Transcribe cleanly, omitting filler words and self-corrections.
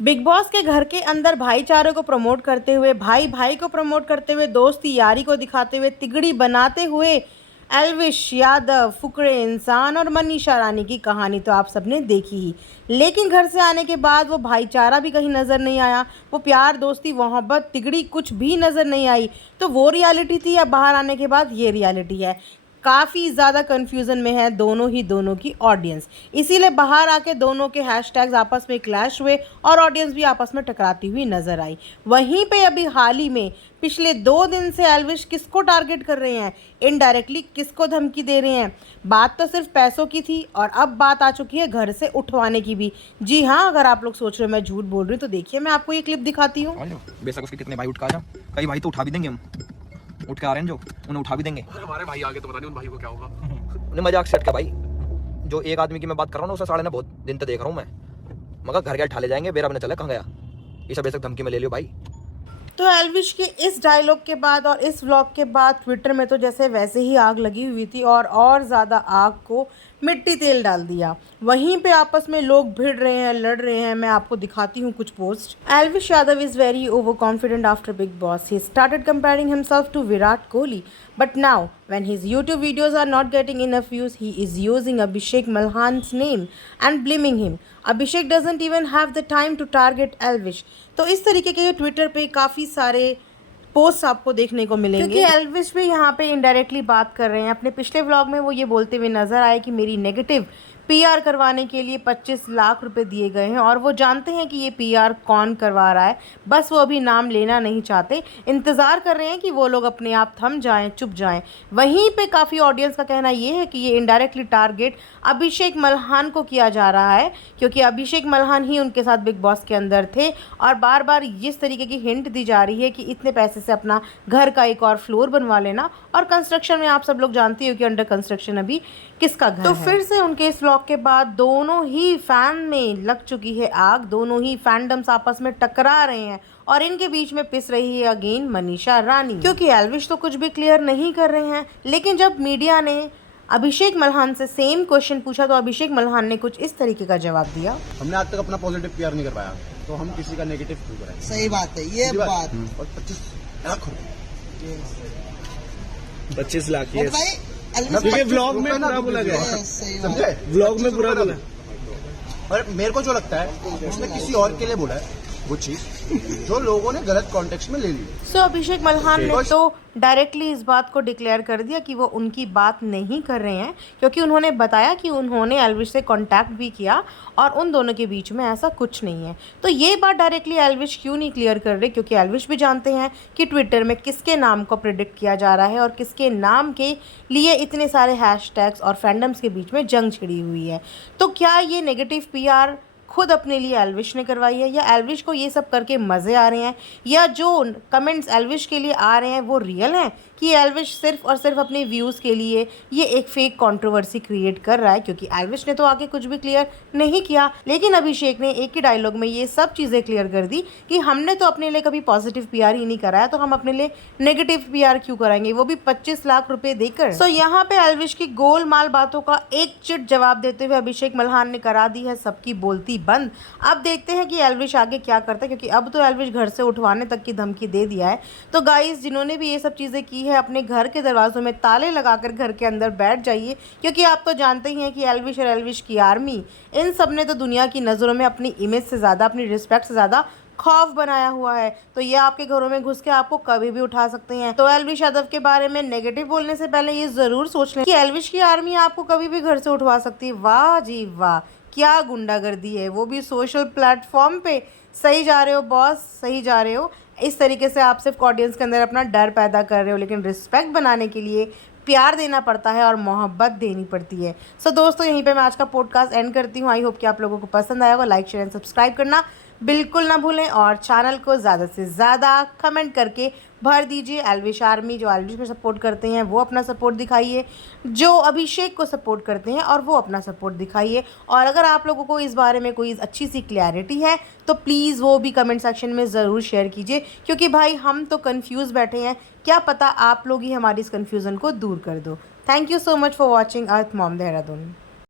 Big boss के घर के अंदर भाईचारे को प्रमोट करते हुए, भाई भाई को प्रमोट करते हुए, दोस्ती यारी को दिखाते हुए, तिगड़ी बनाते हुए एल्विश यादव, फुकरे इंसान और मनीषा रानी की कहानी तो आप सबने देखी ही। लेकिन घर से आने के बाद वो भाईचारा भी कहीं नज़र नहीं आया, वो प्यार, दोस्ती, मोहब्बत, तिगड़ी कुछ भी नज़र नहीं आई। तो वो रियलिटी थी या बाहर आने के बाद ये रियलिटी है? काफ़ी ज़्यादा कन्फ्यूज़न में है दोनों की ऑडियंस। इसीलिए बाहर आके दोनों के हैशटैग्स आपस में क्लैश हुए और ऑडियंस भी आपस में टकराती हुई नज़र आई। वहीं पे अभी हाल ही में पिछले 2 दिन से एल्विश किसको टारगेट कर रहे हैं, इनडायरेक्टली किसको धमकी दे रहे हैं? बात तो सिर्फ पैसों की थी और अब बात आ चुकी है घर से उठवाने की भी। जी हाँ, अगर आप लोग सोच रहे हो मैं झूठ बोल रही हूँ तो देखिए मैं आपको ये क्लिप दिखाती हूँ। बेशक उसके कितने भाई उठ का जा, कई भाई तो उठा भी देंगे, हम उठ के आ रहे हैं जो उन्हें उठा भी देंगे। हमारे भाई आगे तो पता नहीं उन भाई को क्या होगा। उन्हें मजाक सेट का भाई, जो एक आदमी की मैं बात कर रहा हूँ ना उसे साढ़े ना बहुत दिन तक देख रहा हूँ मैं, मगर घर के ठाले जाएंगे, बेरा बने चला कहाँ गया, ये सब बेशक धमकी में ले लियो भाई। तो एल्विश के इस डायलॉग के बाद और इस व्लॉग के बाद ट्विटर में तो जैसे वैसे ही आग लगी हुई थी और ज़्यादा आग को मिट्टी तेल डाल दिया। वहीं पे आपस में लोग भिड़ रहे हैं, लड़ रहे हैं। मैं आपको दिखाती हूँ कुछ post. Elvish Yadav is very over confident after Bigg Boss. He started comparing himself to Virat Kohli, but now when his YouTube videos are not getting enough views, he is using Abhishek Malhan's name and blaming him. Abhishek doesn't even have the time to target Elvish. तो इस तरीके के Twitter पे काफ़ी सारे post आपको देखने को मिलेंगे, क्योंकि एल्विश भी यहाँ पे इनडायरेक्टली बात कर रहे हैं। अपने पिछले व्लॉग में वो ये बोलते हुए नजर आए कि मेरी नेगेटिव पीआर करवाने के लिए 25 लाख रुपए दिए गए हैं और वो जानते हैं कि ये पीआर कौन करवा रहा है, बस वो अभी नाम लेना नहीं चाहते, इंतज़ार कर रहे हैं कि वो लोग अपने आप थम जाएं, चुप जाएं। वहीं पे काफ़ी ऑडियंस का कहना ये है कि ये इनडायरेक्टली टारगेट अभिषेक मल्हान को किया जा रहा है, क्योंकि अभिषेक मल्हान ही उनके साथ बिग बॉस के अंदर थे और बार बार इस तरीके की हिंट दी जा रही है कि इतने पैसे से अपना घर का एक और फ्लोर बनवा लेना। और कंस्ट्रक्शन में आप सब लोग जानते हो कि अंडर कंस्ट्रक्शन अभी किसका घर है। फिर से उनके इस व्लॉग के बाद दोनों ही फैन में लग चुकी है आग, दोनों ही फैंडम्स आपस में टकरा रहे हैं और इनके बीच में पिस रही है अगेन मनीषा रानी, क्योंकि एल्विश तो कुछ भी क्लियर नहीं कर रहे हैं। लेकिन जब मीडिया ने अभिषेक मल्हान से सेम क्वेश्चन पूछा तो अभिषेक मल्हान ने कुछ इस तरीके का जवाब दिया। हमने आज तक अपना पॉजिटिव पीआर नहीं कर पाया, तो हम किसी का नेगेटिव क्यों कराएं? सही बात है ये बात। और 25 लाख 25 लाख ये क्योंकि व्लॉग में पूरा बोला गया, समझे? व्लॉग में पूरा बोला। और मेरे को जो लगता है उसने किसी और के लिए बोला है वो चीज जो लोगों ने गलत कॉन्टेक्स्ट में ले ली। सो अभिषेक मल्हान ने तो डायरेक्टली इस बात को डिक्लेयर कर दिया कि वो उनकी बात नहीं कर रहे हैं, क्योंकि उन्होंने बताया कि उन्होंने एल्विश से कांटेक्ट भी किया और उन दोनों के बीच में ऐसा कुछ नहीं है। तो ये बात डायरेक्टली एल्विश क्यों नहीं क्लियर कर रहे, क्योंकि एल्विश भी जानते हैं कि ट्विटर में किसके नाम को प्रिडिक्ट किया जा रहा है और किसके नाम के लिए इतने सारे हैशटैग्स और फैंडम्स के बीच में जंग छिड़ी हुई है। तो क्या ये नेगेटिव पीआर खुद अपने लिए एल्विश ने करवाई है, या एल्विश को ये सब करके मज़े आ रहे हैं, या जो कमेंट्स एल्विश के लिए आ रहे हैं वो रियल हैं कि एल्विश सिर्फ और सिर्फ अपने व्यूज़ के लिए ये एक फेक कंट्रोवर्सी क्रिएट कर रहा है, क्योंकि एल्विश ने तो आगे कुछ भी क्लियर नहीं किया। लेकिन अभिषेक ने एक ही डायलॉग में ये सब चीज़ें क्लियर कर दी कि हमने तो अपने लिए कभी पॉजिटिव पीआर ही नहीं कराया, तो हम अपने लिए नेगेटिव पीआर क्यों कराएंगे, वो भी 25 लाख रुपये देकर। सो यहाँ पे एल्विश की गोलमाल बातों का एक चिट जवाब देते हुए अभिषेक मल्हान ने करा दी है सबकी बोलती बंद। अब देखते हैं कि एल्विश आगे क्या करता है, क्योंकि अब तो एल्विश घर से उठवाने तक की धमकी दे दिया है। तो गाइस, जिन्होंने भी ये सब चीज़ें की है अपने घर के दरवाजों में ताले लगाकर घर के अंदर बैठ जाइए, क्योंकि आप तो जानते ही हैं कि एल्विश और एल्विश की आर्मी, इन सब ने तो दुनिया की नज़रों में अपनी इमेज से ज़्यादा, अपनी रिस्पेक्ट से ज़्यादा खौफ बनाया हुआ है। तो ये आपके घरों में घुस के आपको कभी भी उठा सकते हैं। तो एल्विश यादव के बारे में नेगेटिव बोलने से पहले ये ज़रूर सोच लें कि एल्विश की आर्मी आपको कभी भी घर से उठवा सकती है। वाह जी वाह, क्या गुंडागर्दी है, वो भी सोशल प्लेटफॉर्म पे। सही जा रहे हो बॉस, सही जा रहे हो। इस तरीके से आप सिर्फ ऑडियंस के अंदर अपना डर पैदा कर रहे हो, लेकिन रिस्पेक्ट बनाने के लिए प्यार देना पड़ता है और मोहब्बत देनी पड़ती है। सो दोस्तों, यहीं पे मैं आज का पॉडकास्ट एंड करती हूँ। आई होप कि आप लोगों को पसंद आया होगा। लाइक, शेयर एंड सब्सक्राइब करना बिल्कुल ना भूलें और चैनल को ज़्यादा से ज़्यादा कमेंट करके भर दीजिए। एल्विश आर्मी, जो एल्विश को सपोर्ट करते हैं वो अपना सपोर्ट दिखाइए, जो अभिषेक को सपोर्ट करते हैं और वो अपना सपोर्ट दिखाइए। और अगर आप लोगों को इस बारे में कोई अच्छी सी क्लैरिटी है तो प्लीज़ वो भी कमेंट सेक्शन में ज़रूर शेयर कीजिए, क्योंकि भाई हम तो कन्फ्यूज़ बैठे हैं, क्या पता आप लोग ही हमारी इस कन्फ्यूज़न को दूर कर दो। Thank you so much for watching earth mom Dehradun.